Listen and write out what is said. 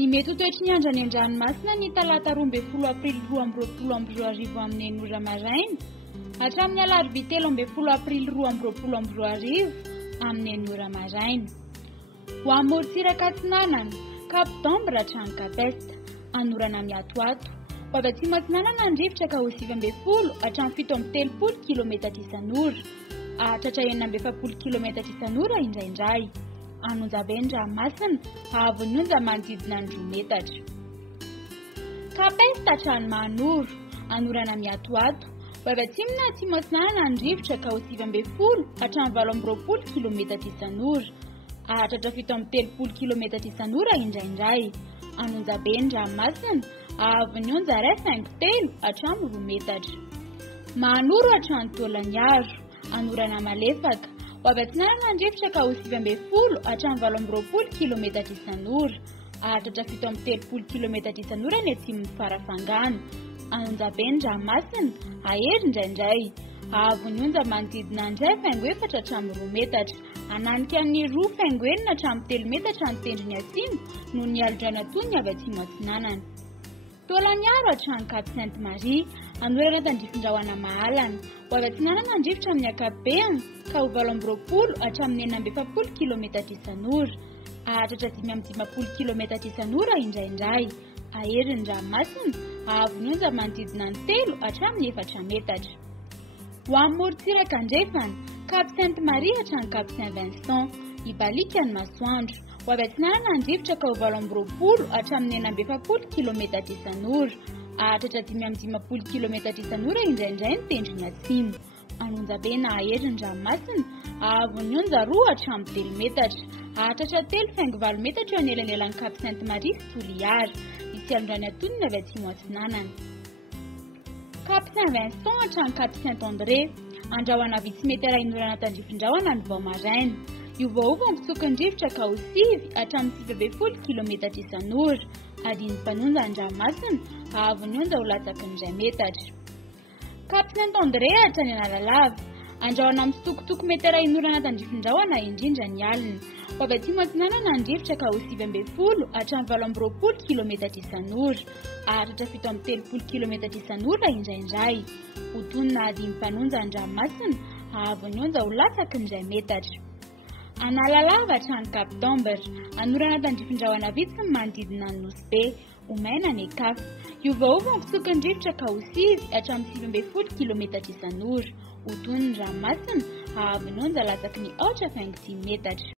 Ny mety ho toetry ny andro any an-dranomasina ny talata 12 aprily 2024 amin'ny 9 ora maraina hatramin'ny alarobia 13 aprily 2024 amin'ny 9 ora maraina. Ho amin'ny morontsiraka atsinanana Cap d'Ambre hatrany Capesta anorana miatoato. Ho avy atsimo atsinanana ny rivotra ka ho 9 hatramin'ny 7 km isan'ora hatratra 9 km isan'ora indraindray. Anonjabe ny ranomasina hahavon'ny onja manodidina ny 2 metatra. Capesta hatrany Manoro anorana miatoato. Ho avy atsimo na atsimo atsinanana ny rivotra ka ho 9 hatramin'ny 18 km isan'ora hatratra 17 km isan'ora indraindray. Anonjabe ny ranomasina hahavon'ny onja 5 hatramin'ny 2 metatra. Manoro hatrany Tolagnaro anorana malefaka. Ho avy atsinanana ny rivotra ka ho 9 hatramin'ny 18 km isan'ora hatratra 17 km isan'ora ny atsimon'ny farafangano. Anonjabe ny ranomasina ahery indraindray hahavon'ny onja manodidina ny 4 hatramin'ny 2 metatra. Ananika ny 2 hatramin'ny 3 metatra ny tendrony atsimo noho ny alondrana toy ny avy atsimo atsinanana. Tolagnaro hatrany Cap Sainte-Marie anorana tandrifin-drahona mahalana. Ho avy atsinanana ny rivotra amin'ny ankapobeny ka ho 20 hatramin'ny 40 km isan'ora hatratra 5 km isan'ora indraindray. Ahery ny ranomasina hahavon'ny onja manodidina ny 3 hatramin'ny 4 metatra. Ho amin'ny morontsiraka andrefana Cap Sainte-Marie hatrany Cap Saint-Vincent ibalika ny masoandro. Ho avy atsinanana ny rivotra ka ho 20 hatramin'ny 40 km isan'ora hatratra 5 km isan'ora indraindray ny tendrony atsimo. Anonjabe na ahery ny ranomasina hahavon'ny onja 2 hatramin'ny 3 metatra hatratra 3,7 metatra eo anelanelan'ny Cap Sainte-Marie sy Toliara misy alondrany atony ny avy atsimo atsinanana. Cap Saint-Vincent hatrany Cap Saint-André andrahoana vitsy metera inorana tandrifin-drahona ny vao maraina. Io vaova mitsoky ny rivotra ka ho 9 hatramin'ny 9 km isan'ora adiny mpanonja ny ranomasina hahavon'ny onja ho latsaky ny 2 metatra. Cap Saint-André hatrany Analalava andrahoana mitsitokotoko metera inorana tandrifin-drahona indrindra ny alina. Ho avy atsimo atsinanana ny rivotra ka ho 9 hatramin'ny 18 km isan'ora hatratra 17 km isan'ora indraindray. Ho tonona adiny mpanonja ny ranomasina hahavon'ny onja ho latsaky ny 2 metatra. Analalava hatrany Cap d'Ambre anorana tandrifin-drahona vitsy ny manodidina ny Nosy Be omaina ny Ekafy. Io vaova mitsoky ny rivotra ka ho 9 hatramin'ny 9 km isan'ora. Ho tonony ranomasina hahavon'ny onja latsaky ny 8,5 metatra.